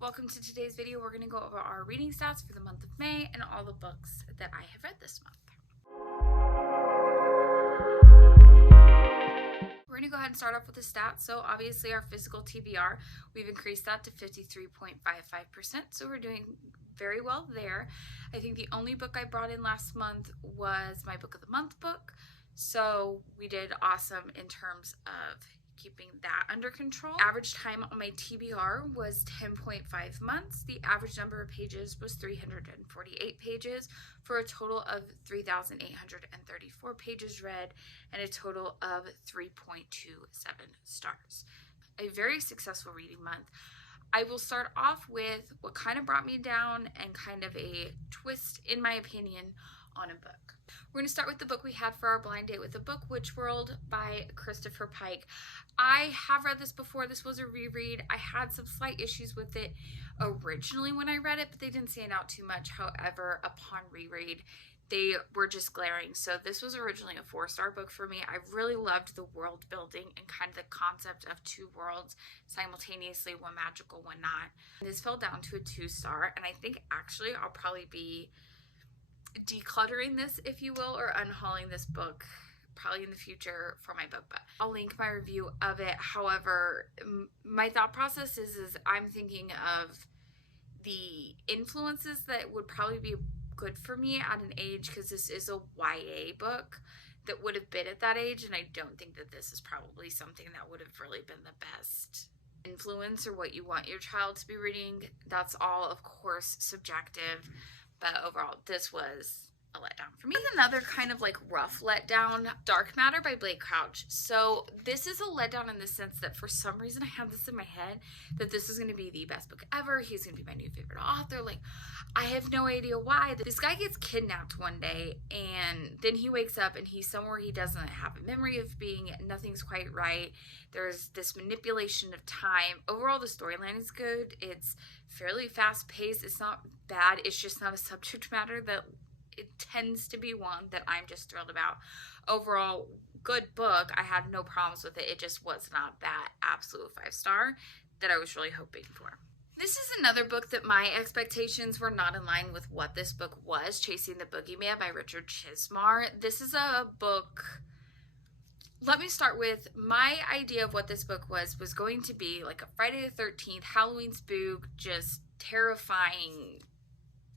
Welcome to today's video. We're going to go over our reading stats for the month of May and all the books that I have read this month. We're going to go ahead and start off with the stats. So obviously our physical TBR, we've increased that to 53.55%. So we're doing very well there. I think the only book I brought in last month was my book of the month book. So we did awesome in terms of keeping that under control. Average time on my TBR was 10.5 months. The average number of pages was 348 pages for a total of 3,834 pages read and a total of 3.27 stars. A very successful reading month. I will start off with what kind of brought me down and kind of a twist, in my opinion, on a book. We're going to start with the book we had for our blind date with the book, Witch World by Christopher Pike. I have read this before. This was a reread. I had some slight issues with it originally when I read it, but they didn't stand out too much. However, upon reread, they were just glaring. So this was originally a 4-star book for me. I really loved the world building and kind of the concept of two worlds simultaneously, one magical, one not. This fell down to a 2-star, and I think actually I'll probably be decluttering this, if you will, or unhauling this book probably in the future for my book, but I'll link my review of it. However, my thought process is I'm thinking of the influences that would probably be good for me at an age, because this is a YA book that would have been at that age, and I don't think that this is probably something that would have really been the best influence or what you want your child to be reading. That's all, of course, subjective. But overall, this was a letdown for me. This is another kind of like rough letdown, Dark Matter by Blake Crouch. So this is a letdown in the sense that for some reason I had this in my head that this is going to be the best book ever. He's going to be my new favorite author. Like, I have no idea why. This guy gets kidnapped one day and then he wakes up and he's somewhere he doesn't have a memory of being. Nothing's quite right. There's this manipulation of time. Overall, the storyline is good. It's fairly fast paced. It's not bad. It's just not a subject matter that it tends to be one that I'm just thrilled about. Overall, good book. I had no problems with it. It just was not that absolute 5-star that I was really hoping for. This is another book that my expectations were not in line with what this book was, Chasing the Boogeyman by Richard Chizmar. This is a book... Let me start with my idea of what this book was going to be like a Friday the 13th, Halloween spook, just terrifying,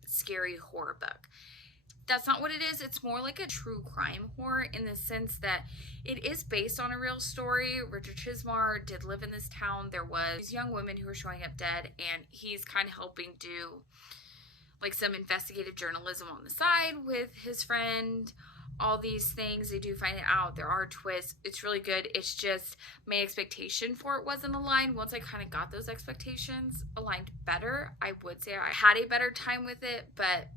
scary horror book. That's not what it is. It's more like a true crime horror in the sense that it is based on a real story. Richard Chizmar did live in this town. There was these young women who were showing up dead, and he's kind of helping do like some investigative journalism on the side with his friend. All these things, they do find it out. There are twists. It's really good. It's just my expectation for it wasn't aligned. Once I kind of got those expectations aligned better, I would say I had a better time with it, but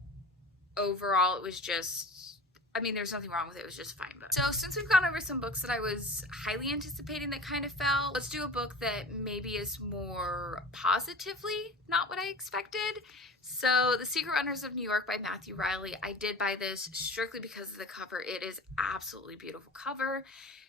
overall it was just, I mean, there's nothing wrong with it. It was just a fine book. So since we've gone over some books that I was highly anticipating that kind of fell, let's do a book that maybe is more positively not what I expected. So The Secret Runners of New York by Matthew Riley. I did buy this strictly because of the cover. It is absolutely beautiful cover.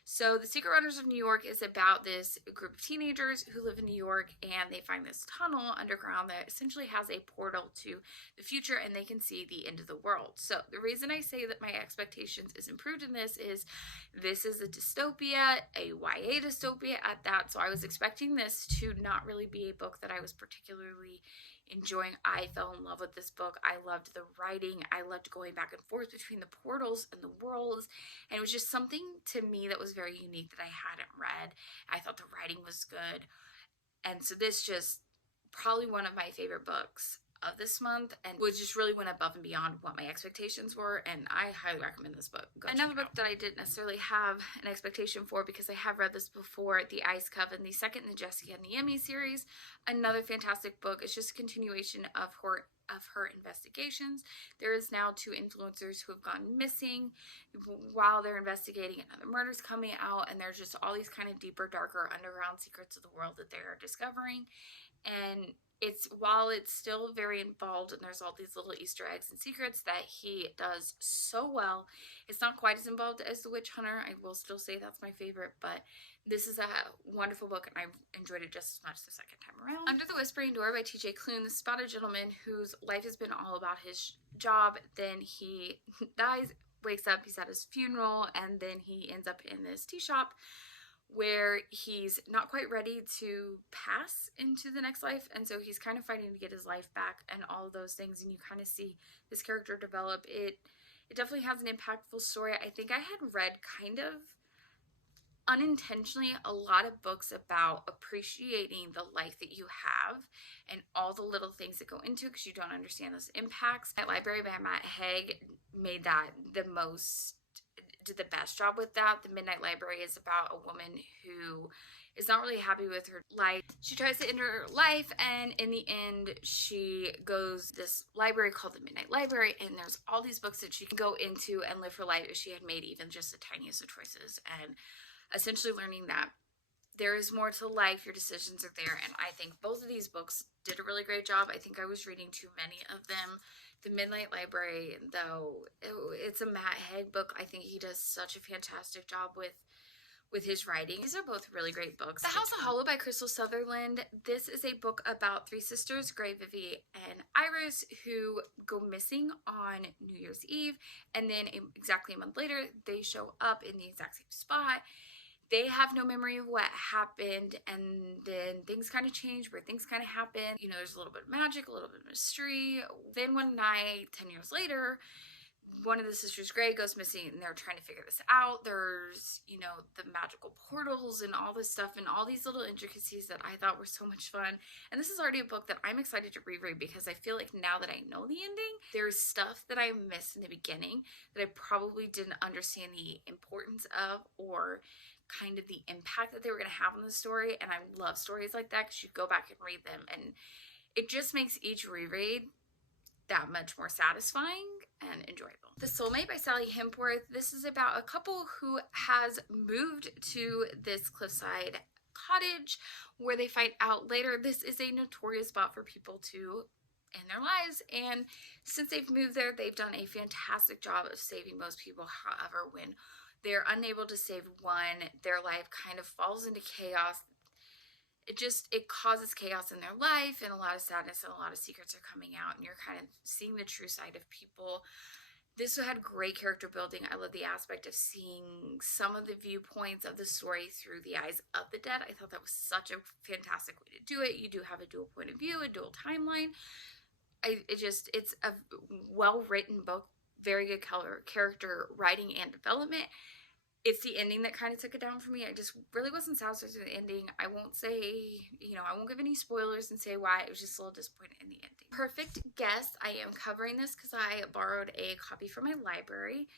So The Secret Runners of New York is about this group of teenagers who live in New York, and they find this tunnel underground that essentially has a portal to the future, and they can see the end of the world. So the reason I say that my expectations is improved in this is a dystopia, a YA dystopia at that. So I was expecting this to not really be a book that I was particularly enjoying. I fell in love with this book. I loved the writing. I loved going back and forth between the portals and the worlds, and it was just something to me that was very unique that I hadn't read. I thought the writing was good, and so this just probably one of my favorite books of this month, and was just really went above and beyond what my expectations were, and I highly recommend this book. Another book that I didn't necessarily have an expectation for because I have read this before, The Ice Coven, the second in the Jessica and the Emmys series. Another fantastic book. It's just a continuation of her investigations. There is now 2 influencers who have gone missing while they're investigating another murder's coming out, and there's just all these kind of deeper, darker, underground secrets of the world that they are discovering. And while it's still very involved and there's all these little Easter eggs and secrets that he does so well, it's not quite as involved as The Witch Hunter. I will still say that's my favorite, but this is a wonderful book and I enjoyed it just as much the second time around. Under the Whispering Door by T.J. Klune. This is about a gentleman whose life has been all about his job. Then he dies, wakes up, he's at his funeral, and then he ends up in this tea shop where he's not quite ready to pass into the next life, and so he's kind of fighting to get his life back and all of those things, and you kind of see this character develop. It definitely has an impactful story. I think I had read kind of unintentionally a lot of books about appreciating the life that you have and all the little things that go into it because you don't understand those impacts. At Library by Matt Haig made that did the best job with that. The Midnight Library is about a woman who is not really happy with her life. She tries to end her life, and in the end she goes to this library called the Midnight Library, and there's all these books that she can go into and live her life if she had made even just the tiniest of choices, and essentially learning that there is more to life, your decisions are there. And I think both of these books did a really great job. I think I was reading too many of them. The Midnight Library, though, it's a Matt Haig book. I think he does such a fantastic job with his writing. These are both really great books. The House of Hollow by Crystal Sutherland. This is a book about three sisters, Gray, Vivi, and Iris, who go missing on New Year's Eve, and then exactly a month later, they show up in the exact same spot. They have no memory of what happened, and then things kind of change, where things kind of happen. You know, there's a little bit of magic, a little bit of mystery. Then one night, 10 years later, one of the sisters, Gray, goes missing, and they're trying to figure this out. There's, you know, the magical portals and all this stuff and all these little intricacies that I thought were so much fun. And this is already a book that I'm excited to reread because I feel like now that I know the ending, there's stuff that I missed in the beginning that I probably didn't understand the importance of, or kind of the impact that they were going to have on the story. And I love stories like that because you go back and read them, and it just makes each reread that much more satisfying and enjoyable. The Soulmate by Sally Hempworth. This is about a couple who has moved to this cliffside cottage where they find out later this is a notorious spot for people to end their lives, and since they've moved there, they've done a fantastic job of saving most people. However, when they're unable to save one, their life kind of falls into chaos. It causes chaos in their life, and a lot of sadness, and a lot of secrets are coming out, and you're kind of seeing the true side of people. This had great character building. I love the aspect of seeing some of the viewpoints of the story through the eyes of the dead. I thought that was such a fantastic way to do it. You do have a dual point of view, a dual timeline. It's a well-written book, very good character writing and development. It's the ending that kind of took it down for me. I just really wasn't satisfied with the ending. I won't say, I won't give any spoilers and say why. I was just a little disappointed in the ending. Perfect Guest. I am covering this because I borrowed a copy from my library.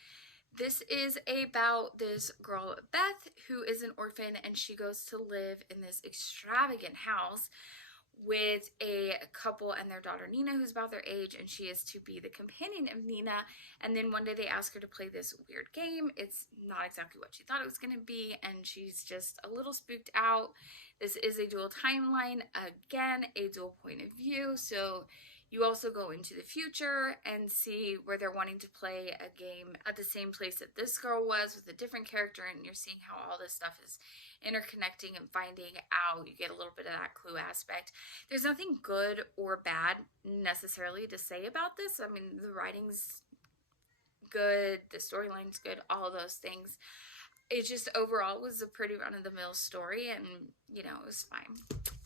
This is about this girl, Beth, who is an orphan, and she goes to live in this extravagant house with a couple and their daughter Nina, who's about their age, and she is to be the companion of Nina. And then one day they ask her to play this weird game. It's not exactly what she thought it was going to be, and she's just a little spooked out. This is a dual timeline, again, a dual point of view, so you also go into the future and see where they're wanting to play a game at the same place that this girl was with a different character, and you're seeing how all this stuff is interconnecting and finding out. You get a little bit of that clue aspect. There's nothing good or bad necessarily to say about this. I mean, the writing's good, the storyline's good, all of those things. It just overall was a pretty run-of-the-mill story, and it was fine.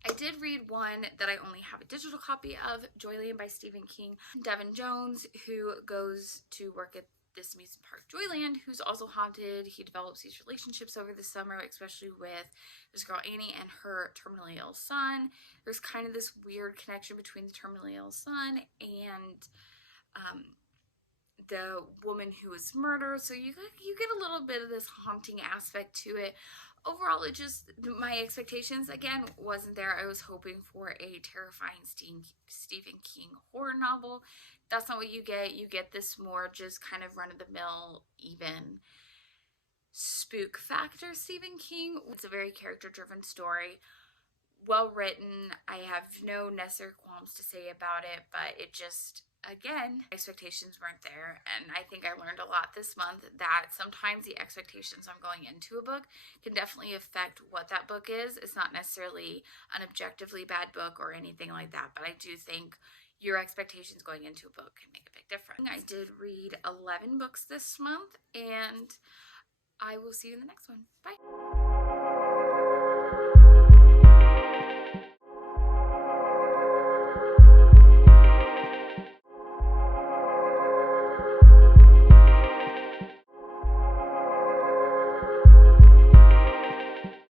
I did read one that I only have a digital copy of, Julian by Stephen King. Devin Jones, who goes to work at this amusement park, Joyland, who's also haunted. He develops these relationships over the summer, especially with this girl Annie and her terminally ill son. There's kind of this weird connection between the terminally ill son and the woman who was murdered. So you get a little bit of this haunting aspect to it. Overall, my expectations, again, wasn't there. I was hoping for a terrifying Stephen King horror novel. That's not what you get. You get this more just kind of run-of-the-mill, even spook factor Stephen King. It's a very character-driven story. well written. I have no necessary qualms to say about it, but it just, again, expectations weren't there. And I think I learned a lot this month that sometimes the expectations I'm going into a book can definitely affect what that book is. It's not necessarily an objectively bad book or anything like that, but I do think your expectations going into a book can make a big difference. I did read 11 books this month, and I will see you in the next one. Bye.